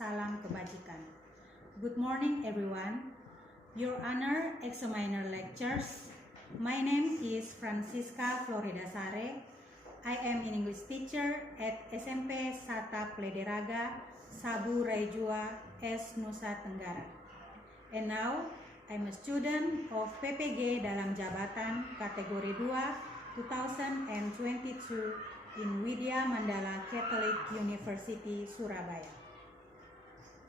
salam kebajikan. Good morning everyone. Your Honor, Examiner Lectures. My name is Francisca Floridasare. I am an English teacher at SMP Sata Plederaga, Sabu Raijua, S. Nusa Tenggara. And now, I'm a student of PPG dalam jabatan kategori 2 2022 in Widya Mandala Catholic University, Surabaya.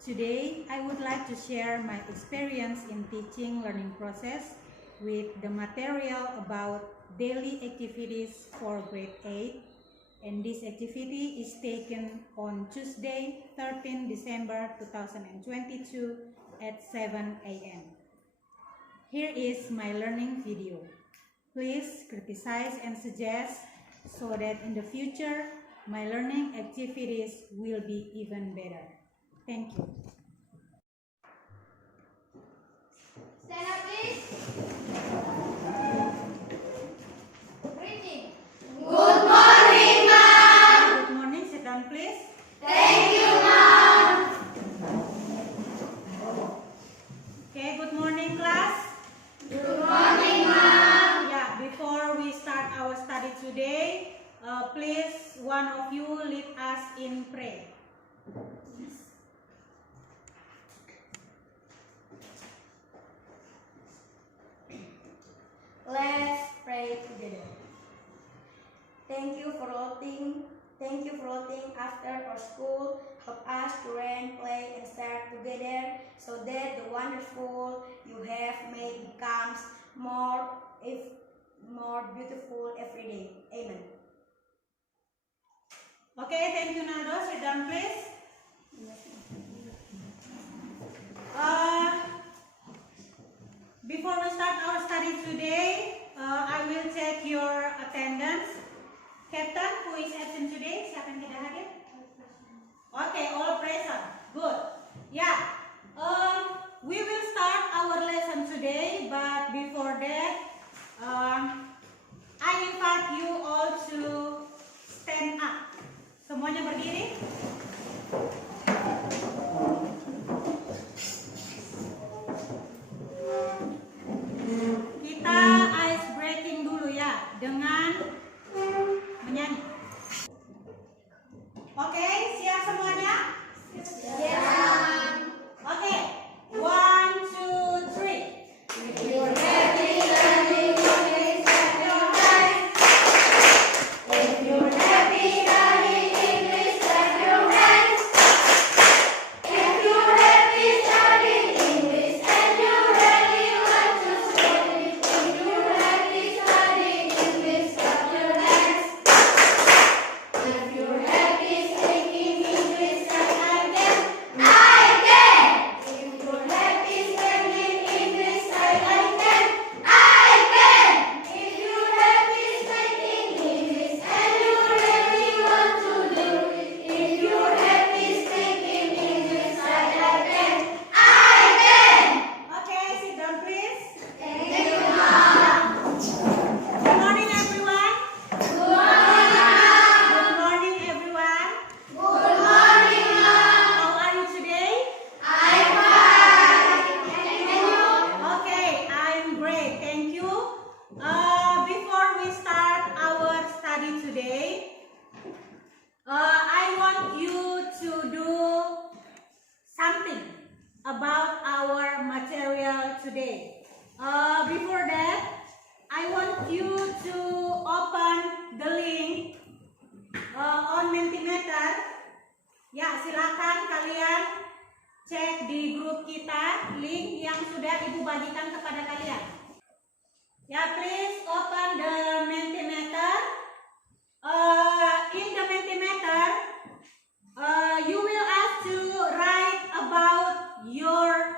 Today, I would like to share my experience in teaching learning process with the material about daily activities for grade 8, and this activity is taken on Tuesday, 13 December 2022 at 7 a.m. Here is my learning video. Please criticize and suggest so that in the future, my learning activities will be even better. Thank you. Stand up, please. Reading. Good morning, ma'am. Good morning. Sit down, please. Thank you, ma'am. Okay. Good morning, class. Good morning, ma'am. Yeah. Before we start our study today, please one of you lead us in prayer. Let's pray together. Thank you for all things after our school. Help us to learn, play, and start together so that the wonderful you have made becomes more beautiful every day. Amen. Okay. Thank you, Naldo. Sit down, please. Before we start our study today, I will check your attendance. Captain, who is absent today? Siapa yang tidak hadir? Okay, all present. Good. Yeah. We will start our lesson today, but before that, I invite you all to stand up. Semuanya berdiri. Kita ice breaking dulu ya dengan menyanyi. Oke, siap semuanya? Siap. Oke, 1, 2, 3. If you're happy learning English, clap your hands. If you're happy studying English, clap your hands. If you're happy studying English and you really want to study, if you're happy studying English, clap your hands. If you're happy speaking English, like I can. If you're happy speaking English, like I can. If you're happy speaking English and you really want to do it, if you're happy speaking English, like I can. Okay, sit down please. Thank you, Mom. Good morning everyone. Good morning, Mom. Good morning everyone. Good morning, Mom. How are you today? I'm fine. And you? Okay, I'm great. Thank you. Before we start our study today, I want you to do something about our material today. Before that, I want you to open the link on Mentimeter. Ya, silakan kalian cek di grup kita link yang sudah Ibu bagikan kepada kalian. Ya, please open the Mentimeter. In the Mentimeter, you will ask to write about your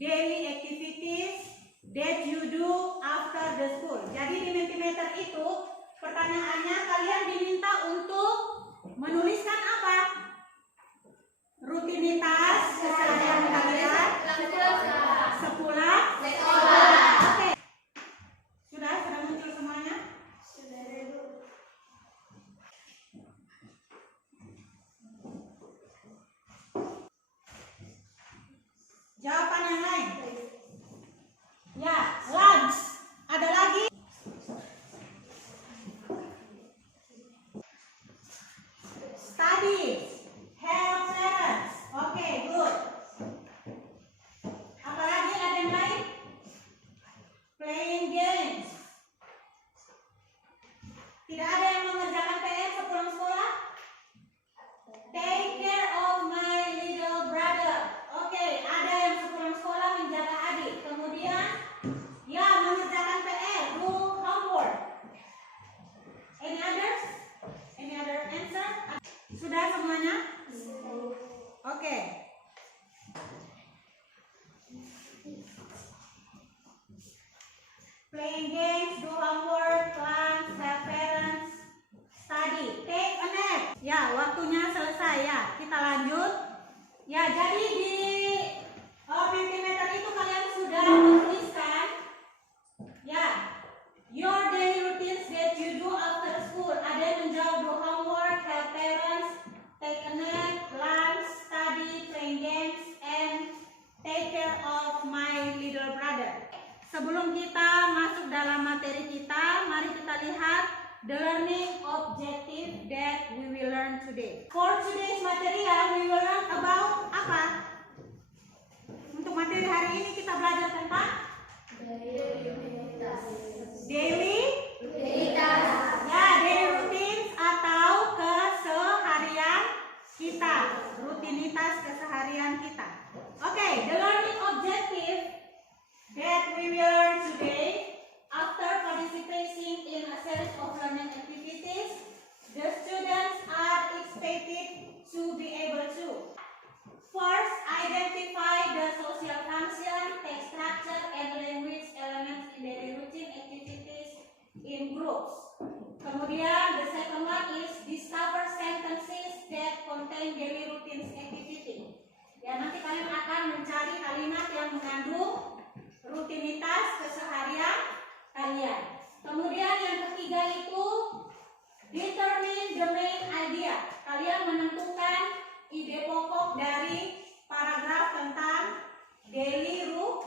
daily activities that you do after the school. Jadi di Mentimeter itu pertanyaannya kalian diminta untuk menuliskan apa? Rutinitas keseharian kalian sepulang sekolah. Oke. Sudah muncul semuanya? Sudah. playing games, do homework, lunch, have parents, study, take a nap. Ya, waktunya selesai ya. Kita lanjut. Ya, jadi di Mentimeter itu kalian sudah menuliskan ya, your daily routines that you do after school. Ada yang menjawab do homework, have parents, take a nap, lunch, study, playing games, and take care of my little brother. Sebelum kita masuk dalam materi kita, mari kita lihat the learning objective that we will learn today. For today's material, we will learn about apa? Untuk materi hari ini kita belajar tentang daily routines atau keseharian kita, rutinitas keseharian kita. Okay, the learning objective that we will learn today, after participating in a series of learning activities, the students are expected to be able to first identify the social function, text structure, and language elements in daily routine activities in groups. Kemudian the second one is discover sentences that contain daily routines activity. Ya, nanti kalian akan mencari kalimat yang mengandung rutinitas keseharian kalian. Kemudian yang ketiga itu determine the main idea. Kalian menentukan ide pokok dari paragraf tentang daily routine.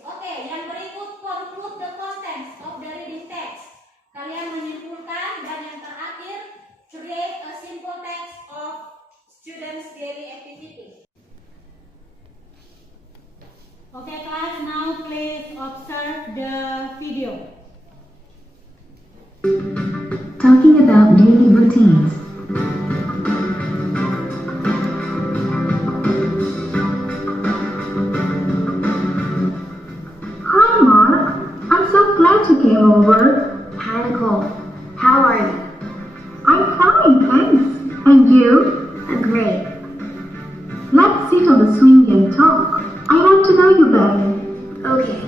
Oke, yang berikut conclude the contents of the reading text. Kalian menyimpulkan, dan yang terakhir create a simple text of students' daily activity. Okay, class, now please observe the video. Talking about daily routines. Hi, Mark. I'm so glad you came over. Hi, Nicole. How are you? I'm fine, thanks. And you? I'm great. Let's sit on the swing and talk. I want to know you better. Okay.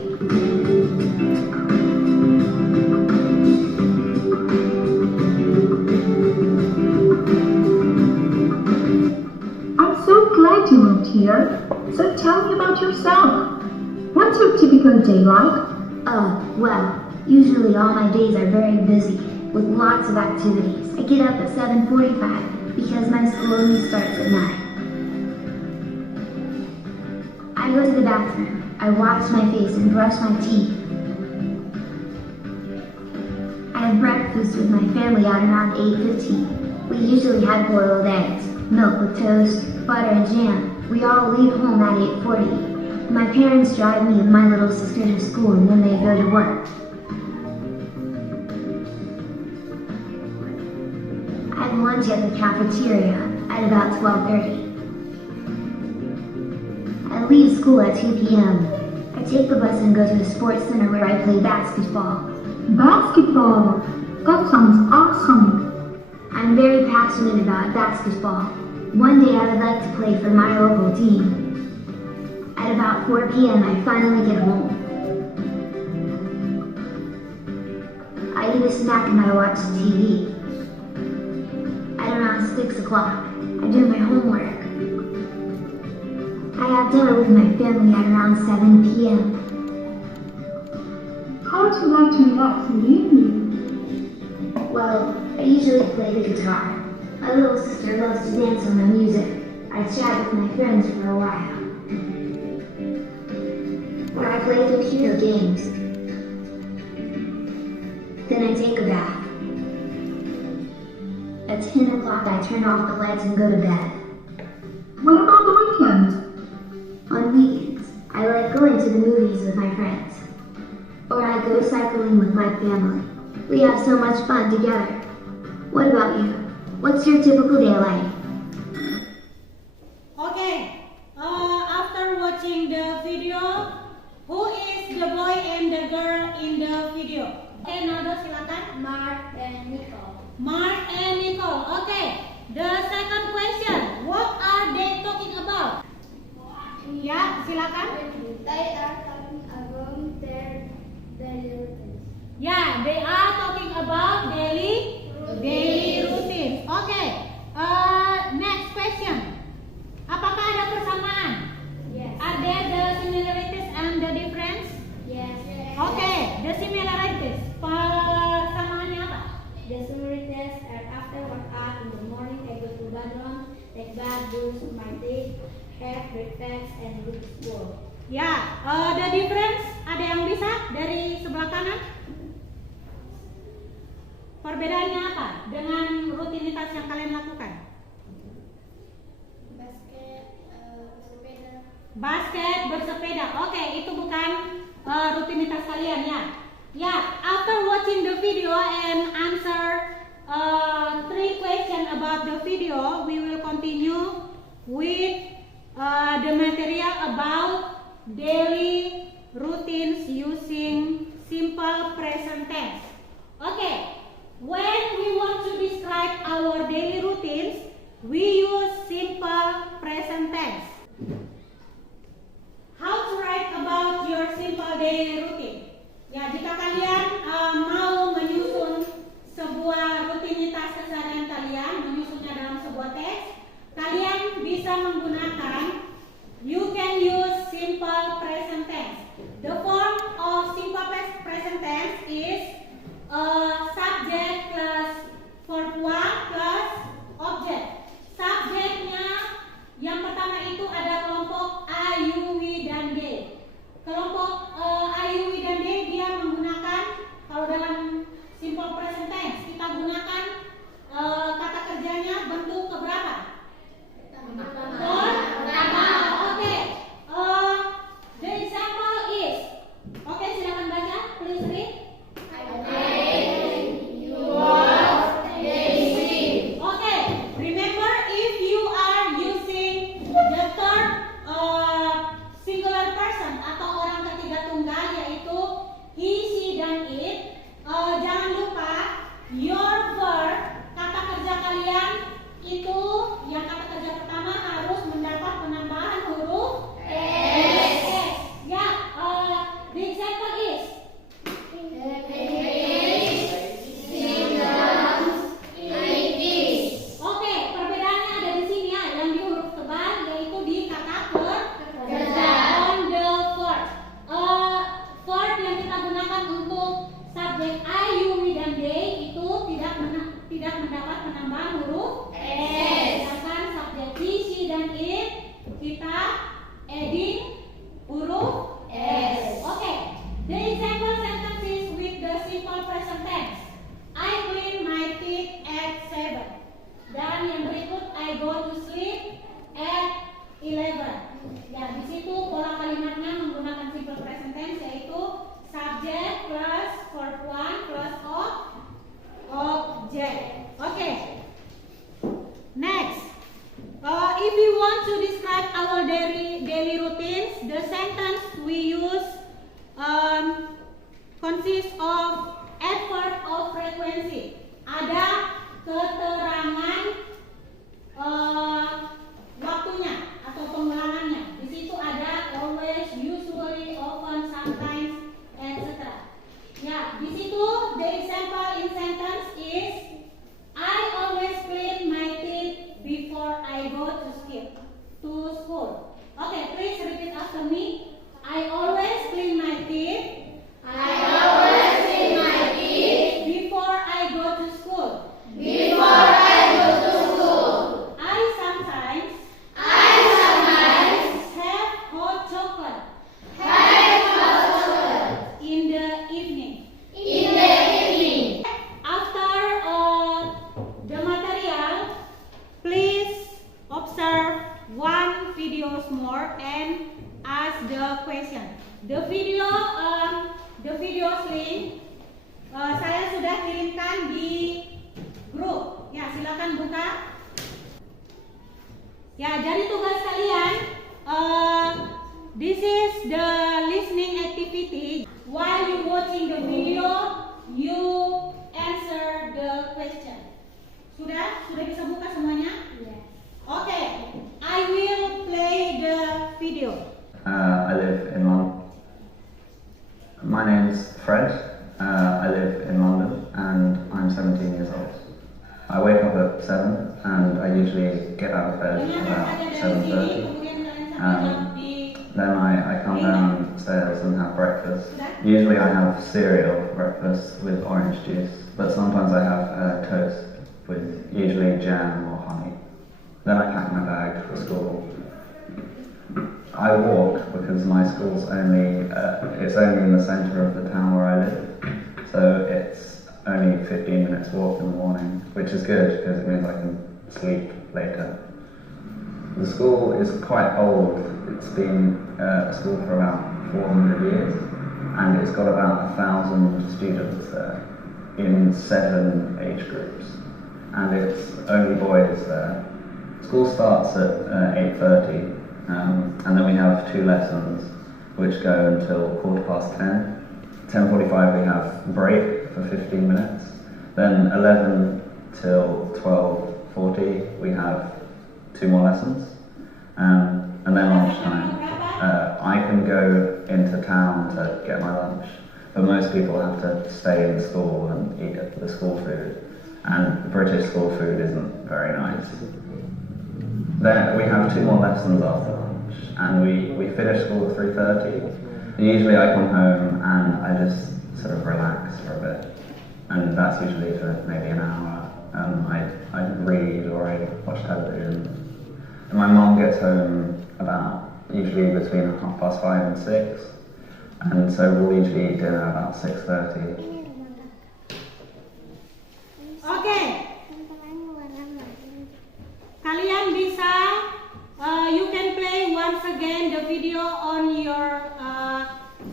I'm so glad you moved here. So tell me about yourself. What's your typical day like? Well, usually all my days are very busy with lots of activities. I get up at 7:45 because my school only starts at 9. I go to the bathroom. I wash my face and brush my teeth. I have breakfast with my family at around 8:15. We usually have boiled eggs, milk with toast, butter and jam. We all leave home at 8:40. My parents drive me and my little sister to school and then they go to work. I have lunch at the cafeteria at about 12:30. I leave school at 2 p.m. I take the bus and go to the sports center where I play basketball. Basketball. That sounds awesome. I'm very passionate about basketball. One day I would like to play for my local team. At about 4 p.m. I finally get home. I eat a snack and I watch TV. At around 6 o'clock, I do my homework. I have dinner with my family at around 7 p.m. How do you like to relax in the evening? Well, I usually play the guitar. My little sister loves to dance on my music. I chat with my friends for a while. Or I play computer games. Then I take a bath. At 10 o'clock I turn off the lights and go to bed. What about the weekend? On weekends, I like going to the movies with my friends. Or I go cycling with my family. We have so much fun together. What about you? What's your typical day like? Okay, after watching the video, who is the boy and the girl in the video? Okay, Nado, silakan. Mark and Nicole. Mark and Nicole. Okay, the second question, what are they talking about? Ya, silakan. They are talking about their Yeah, they are talking about daily routines. Okay. Next question. Apakah ada persamaan? Yes. Are there the similarities and the difference? Yes. Okay, the similarities. Persamaannya apa? The similarities are after workout in the morning, I go to bathroom, take bath, brush my teeth, have breakfast, and go to school. Ya, the difference. Ada yang bisa dari sebelah kanan? Perbedaannya apa dengan rutinitas yang kalian lakukan? Basket, bersepeda. Oke, itu bukan rutinitas kalian ya. Ya, after watching the video and answer 3 questions about the video, we will continue with the material about daily routines using simple present tense. Okay, when we want to describe our daily routines, we use simple present tense. How to write about your simple daily routine? Ya, jika kalian mau menyusun sebuah rutinitas keseharian kalian, menyusunnya dalam sebuah teks, kalian bisa menggunakan, you can use simple present tense. The form of simple present tense is subject plus verb 1 plus object. Subjeknya yang pertama itu ada kelompok I, you, we, dan they. Kelompok I, you, we, dan they dia menggunakan, kalau dalam simple present tense kita gunakan kata kerjanya bentuk keberapa? Pertama. Oke. The example is. Oke, silakan baca. Please read. Okay, remember if you are using the third singular person atau orang ketiga tunggal yaitu he, she, dan it, jangan lupa your verb, kata kerja kalian itu yang kata kerja pertama harus mendapat penambahan huruf S. Ya, the example is. Oke, perbedaannya ada di sini ya, yang di huruf tebal yaitu di kata kerja on the verb. Verb yang kita gunakan untuk subjek I, you, we, dan they itu tidak mendapat penambahan huruf S. Sedangkan subjek he, she, dan it kita adding huruf S. Oke, the example sentences with the simple present tense. I clean my teeth at 7. Dan yang berikut I go to sleep at 11. Ya, di situ pola kalimatnya menggunakan simple present tense yaitu subject plus verb 1 plus object. Okay. Next, if we want to describe our daily routines, the sentence we use consists of adverb of frequency. Ada keterangan waktunya atau pengulangannya. Di situ ada always, usually, often, sometimes, etc. Ya, di situ the example in sentence is I always clean my teeth before I go to school. Okay, please repeat after me. I always clean my teeth. Before I go to school. I sometimes have hot chocolate. In the evening. After the material, please observe one videos more and ask the question. The video link saya sudah kirimkan di grup. Ya, silakan buka. Ya, jadi tugas kalian, this is the listening activity. While you watching the video, you answer the question. Sudah bisa buka semuanya? Yes. Okay, I will play the video. I live in London. My name is Fred. I usually get out of bed about 7:30. Then I come downstairs and have breakfast. Usually I have cereal for breakfast with orange juice, but sometimes I have toast with usually jam or honey. Then I pack my bag for school. I walk because my school's only in the centre of the town where I live, so it's only 15 minutes walk in the morning, which is good because it means I can sleep later. The school is quite old. It's been a school for about 400 years, and it's got about 1,000 students there in 7 age groups, and it's only boys there. School starts at 8:30, and then we have 2 lessons, which go until 10:15. 10:45 we have break for 15 minutes. Then 11 till 12:40 we have 2 more lessons, and then lunchtime. I can go into town to get my lunch, but most people have to stay in school and eat the school food, and British school food isn't very nice. Then we have 2 more lessons after lunch, and we finish school at 3:30. Usually I come home and I just sort of relax for a bit, and that's usually for maybe an hour. I read or I watch television. And my mom gets home about usually between 5:30 and 6, and so we'll usually eat dinner about 6:30. Oke, kalian bisa, you can play once again the video on your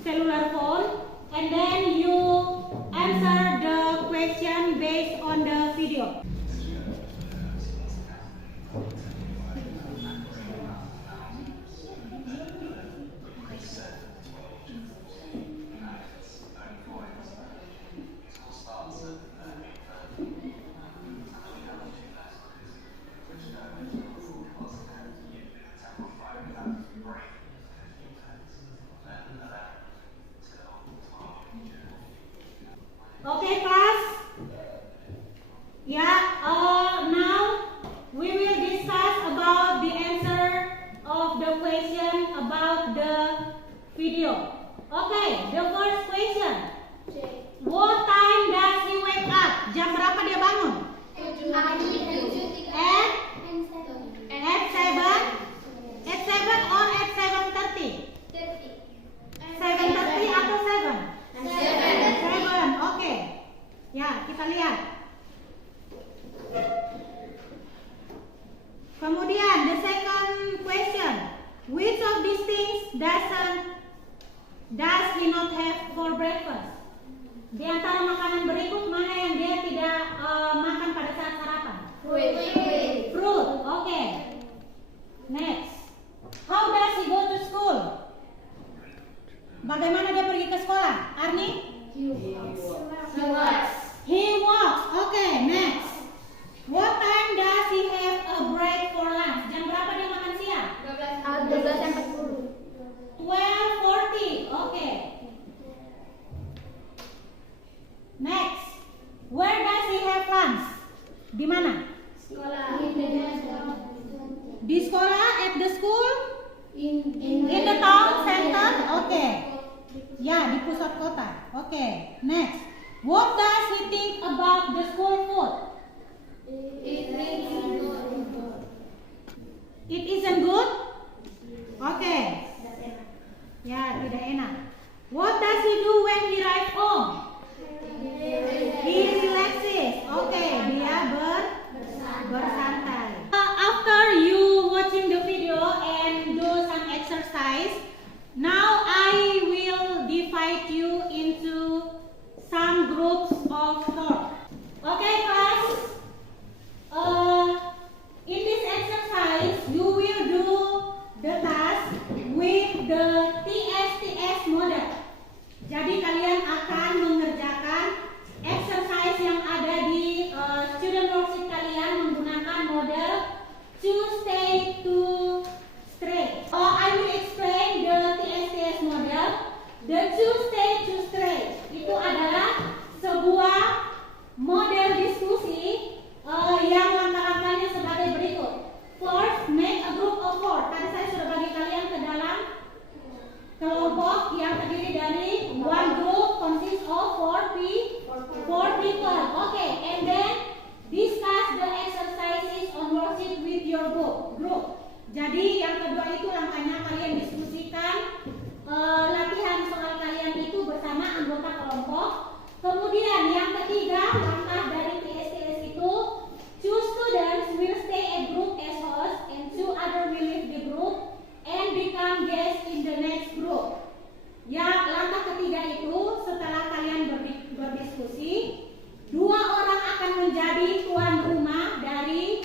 cellular phone, and then you answer the question based on the video. Okay, class. Now we will discuss about the answer of the question about the video. Okay, the first question. What time does he wake up? Jam berapa dia bangun? At 7? At 7 or at 7:30? 7:30 atau 7? 7, oke. Ya, kita lihat. Kemudian, the second question. Which of these things does he not have for breakfast? Di antara makanan berikut, mana yang dia tidak makan pada saat sarapan? Fruit, oke. Next. How does he go to school? Bagaimana dia pergi ke sekolah? Arni? He walks. Okay, next. What time does he have a break for lunch? Jam berapa dia makan siang? 12:40. Okay. Next. Where does he have lunch? Di mana? Di sekolah? At the school? In the town center? Okay. Ya, di pusat kota. Okay. Next. What does he think about the school food? It isn't good? Okay. Ya, tidak enak. What does he do when he arrives home? He relaxes. Okay, dia bersantai. After you watching the video and do some exercise, now I will divide you into some groups of 4. Okay, class? In this exercise, you will do the task with the TSTS model. Jadi kalian akan mengerjakan exercise yang ada di student worksheet kalian menggunakan model to stay to straight. I will explain the TSTS kedua itu langkahnya kalian diskusikan latihan soal kalian itu bersama anggota kelompok. Kemudian yang ketiga, langkah dari TSTS itu, two students will stay a group as host and two other will leave the group and become guests in the next group. Ya, langkah ketiga itu setelah kalian berdiskusi, dua orang akan menjadi tuan rumah dari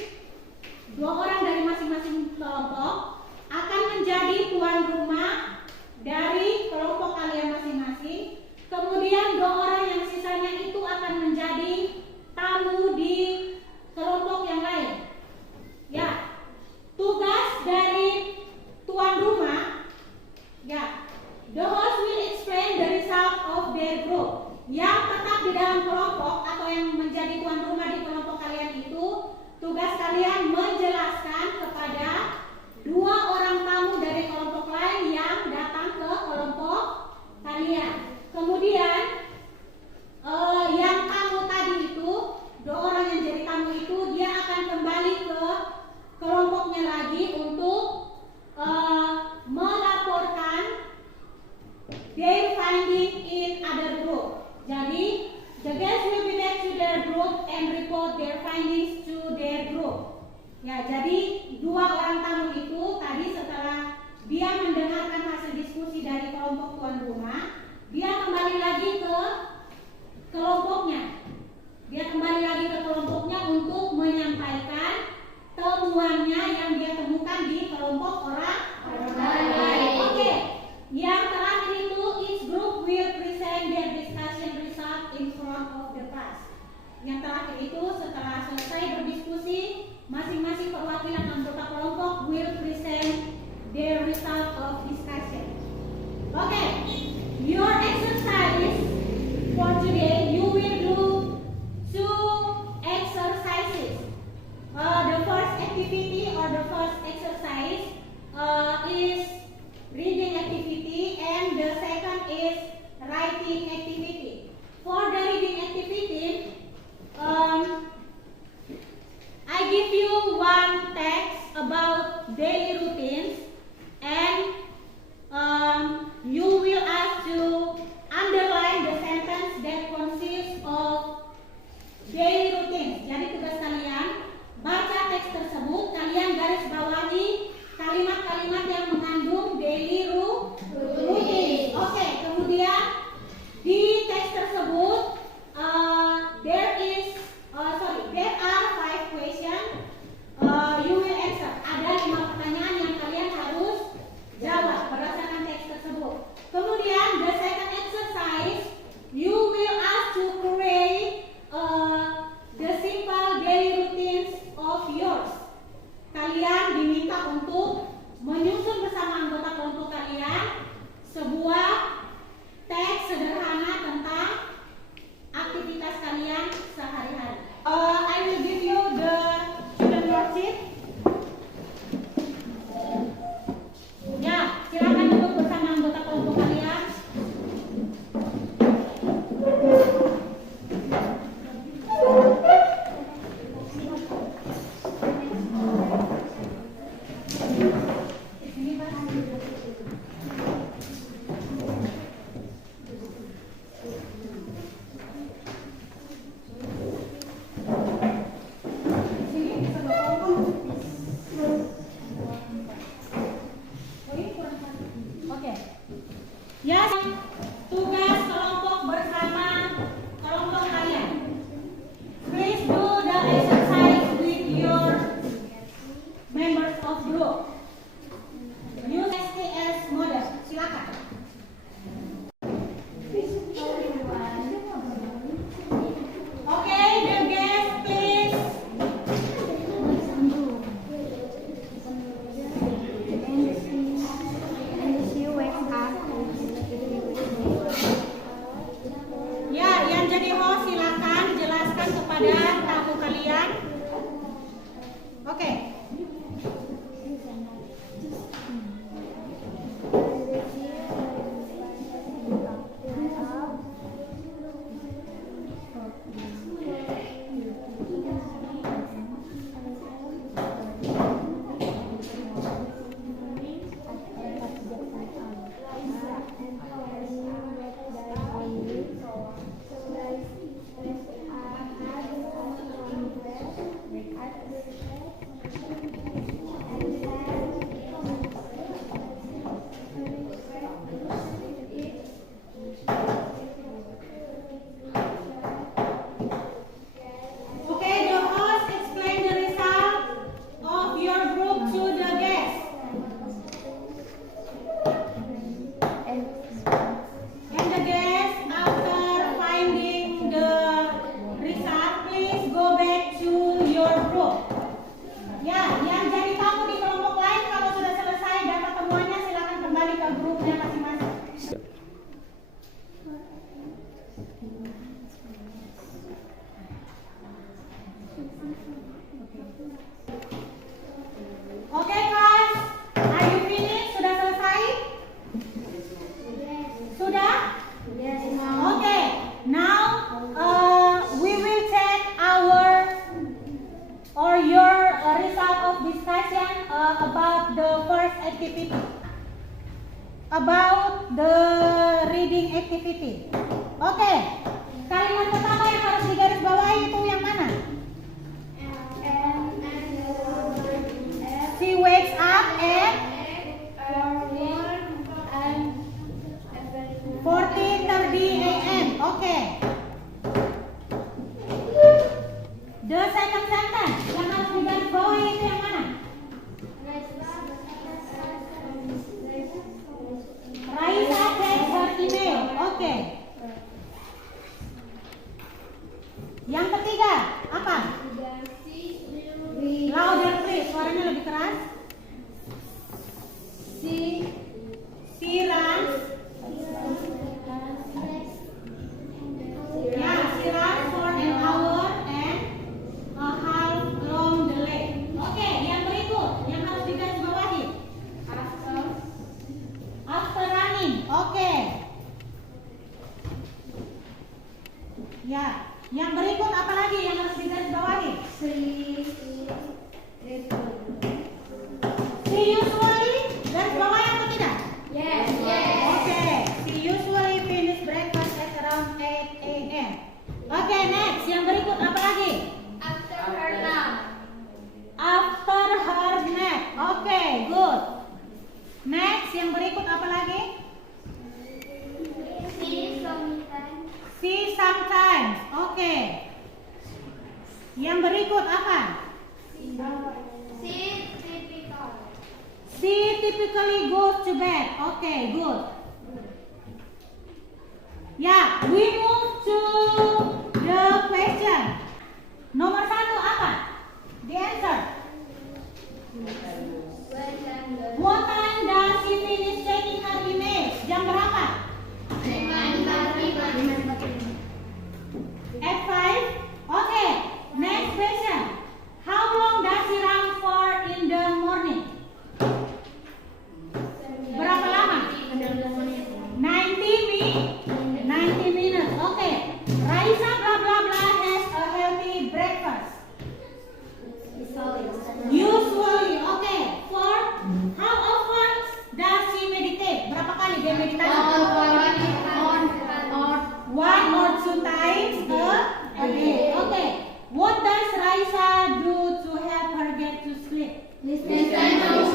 masing-masing kelompok akan menjadi tuan rumah dari kelompok kalian masing-masing. Kemudian dua orang yang sisanya itu akan menjadi tamu di kelompok yang lain. Ya, tugas dari tuan rumah, ya, the host will explain the result of their group. Yang tetap di dalam kelompok atau yang menjadi tuan rumah di kelompok kalian itu, tugas kalian menjelaskan kepada dua orang tamu dari kelompok lain yang datang ke kelompok kalian. Kemudian yang tamu tadi itu, dua orang yang jadi tamu itu, dia akan kembali ke kelompoknya lagi untuk melaporkan their finding in other group. Jadi, the guests will be back to their group and report their findings to their group. Ya, jadi dua orang tamu itu tadi setelah dia mendengarkan hasil diskusi dari kelompok tuan rumah, dia kembali lagi ke kelompoknya. Dia kembali lagi ke kelompoknya untuk menyampaikan temuannya yang dia temukan di kelompok orang lain. Oke. Yang terakhir itu, each group will present their discussion result in front of the class. Yang terakhir itu setelah selesai berdiskusi, masing-masing perwakilan about the reading activity. Oke, kalimat pertama yang harus digarisbawahi itu yang mana? She wakes up at 14:30 a.m. Oke. The second sentence yang harus digarisbawahi itu yang mana? Raisa checks her email. Oke. Yang ketiga apa? Louder please, suaranya lebih keras. She runs. Ya, she runs for an hour and a half along the lake. Oke, yang berikut yang harus digarisbawahi. After running. Oke. Ya, yang berikut apa lagi yang harus digarisbawahi? She usually garisbawahi atau tidak? Yes. Oke, she usually finish breakfast at around 8 a.m. Oke, next. Yang berikut apa lagi? After her nap. After her nap. Oke, good. Next, yang berikut apa lagi? See sometimes. Oke. Yang berikut apa? She typically goes to bed. Oke, good. Ya, we move to the question. Nomor 1 apa? The answer. What time does she finish checking her email? Jam berapa? At 5? Okay. Next question. How long does she run for in the morning? Berapa lama? 90 minutes. Okay. Raisa blah blah blah has a healthy breakfast. Usually. Okay. For how often does she meditate? Berapa kali dia meditasi? One or two times a day. Okay. What does Raisa do to help her get to sleep? Listen to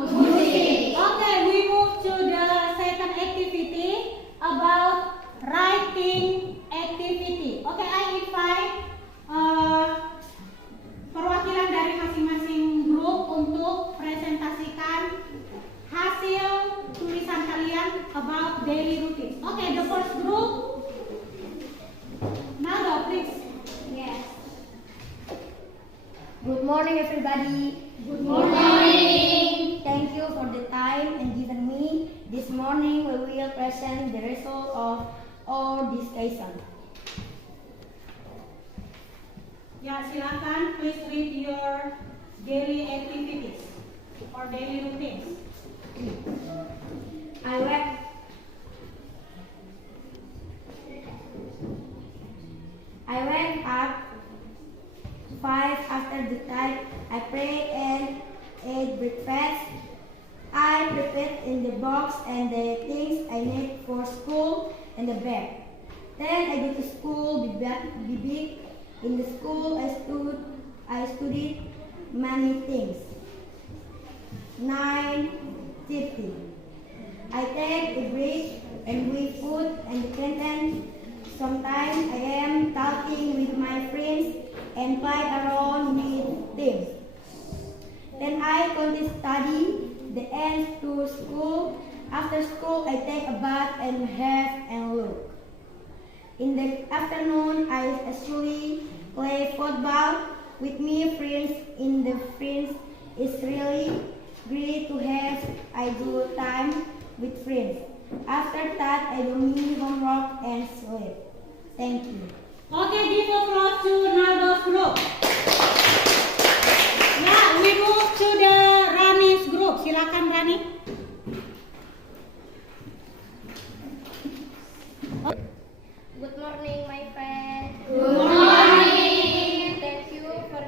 music. Okay, we move to the second activity about writing activity. Okay, I invite perwakilan dari masing-masing grup untuk presentasikan hasil tulisan kalian about daily routine. Okay, the first group. Naldo, please. Yes. Good morning, everybody. Good morning. Thank you for the time and given me. This morning we will present the result of our discussion. Ya, silakan please read your daily activities or daily routines. I wake up 5 after the time. I pray and ate breakfast. I prepared in the box and the things I need for school and the bag. Then I go to school. Be back. In the school I studied many things. 9:50. I take a break and we food and the canteen. Sometimes I am talking with my friends and play around with them. Then I go to study, the end to school. After school I take a bath and have a look. In the afternoon I usually play football with my friends. In the friends is really great to have. I do time with friends. After that I do mini homework and sleep. Thank you. Okay, give applause to Naldo's group. Yeah, we move to the Rani's group. Silakan Rani. Good morning, my friend. Good morning. Thank you for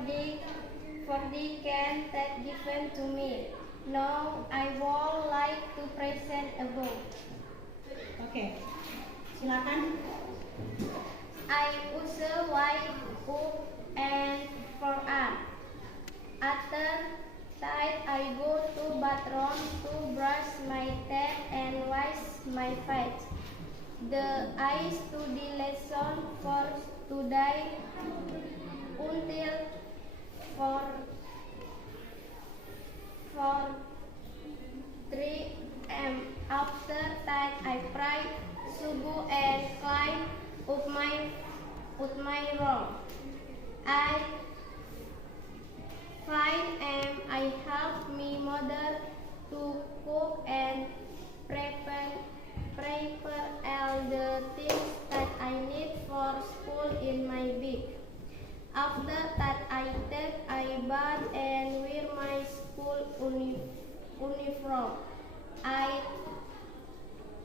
the can that given to me. Now Now I would like to present a book. Oke, silakan. I usually wake up and for art. After that, I go to bathroom to brush my teeth and wash my face. I study lesson for today until 3 am. After that, I pray subuh and climb up my room. I find I help me mother to cook and prepare all the things that I need for school in my week. After that, I take a bath and wear my school uniform.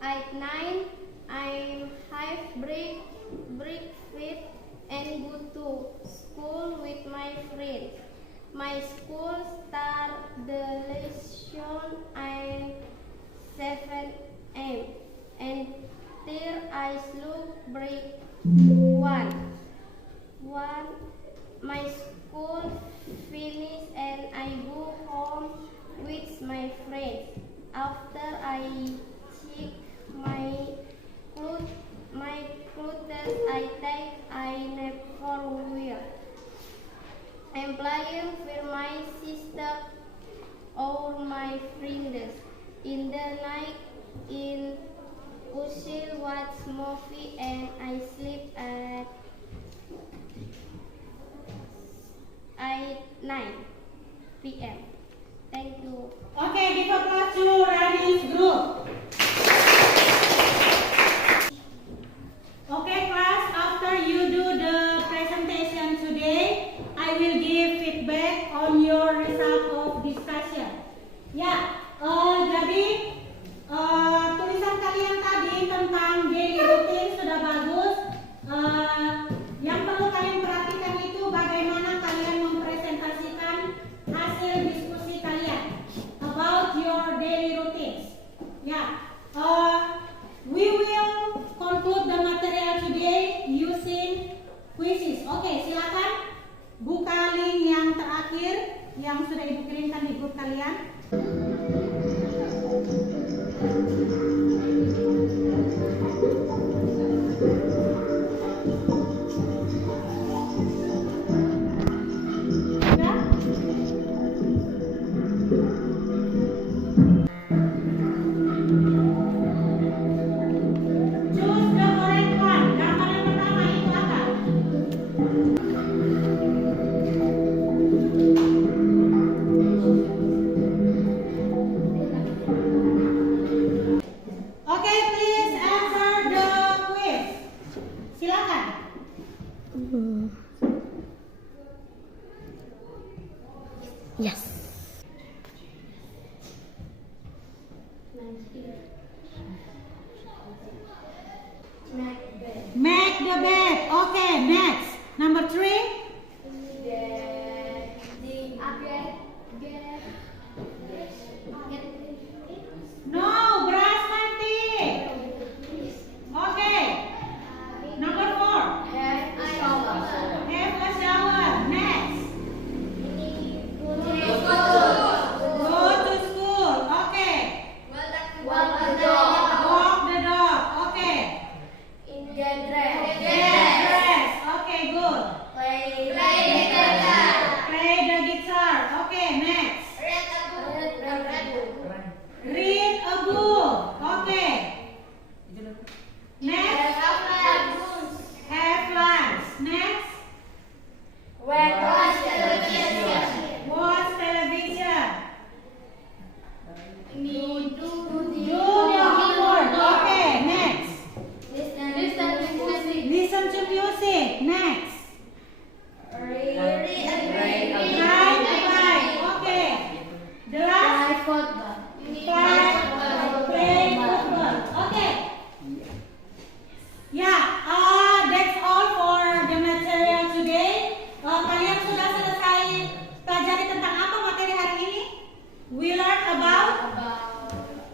At 9, I have breakfast and go to school with my friends. My school start the lesson at 7 am until I sleep break 1. My school finish and I go home with my friends. After I check my clothes, I take a nap for a while. I'm playing with my sister or my friends. In the night, usually watch movie and I sleep at 9 p.m. Thank you. Oke, give applause to Rani's group. Okay, class, after you do the presentation today, I will give feedback on your result of discussion. Ya, jadi tulisan kalian tadi tentang daily routine sudah bagus. Yang perlu kalian perhatikan itu bagaimana kalian mempresentasikan hasil diskusi kalian about your daily routines. Ya, we will conclude the material today using quizzes. Oke, silakan buka link yang terakhir yang sudah ibu kirimkan di grup kalian. Ya.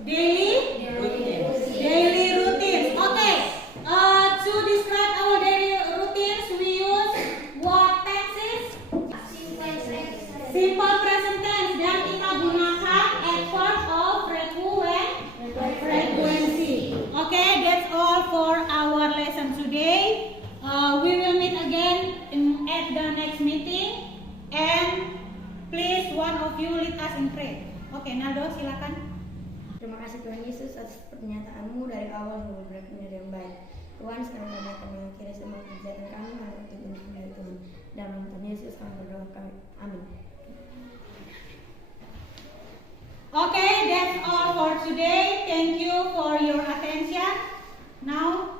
Daily routines. Okay. To describe our daily routines, we use what tenses? Simple present tense. Dan kita gunakan adverb of frequency. Okay, that's all for our lesson today. We will meet again at the next meeting. And please, one of you lead us in prayer. Oke, Naldo, silakan. Terima kasih Tuhan Yesus atas pernyataanmu dari awal hingga berakhir yang baik. Tuhan, sekarang kami akan mengakhiri semua kegiatan kami hanya untuk menyembah Tuhan. Dalam nama Tuhan Yesus kami berdoa. Amin. Okay, that's all for today. Thank you for your attention. Now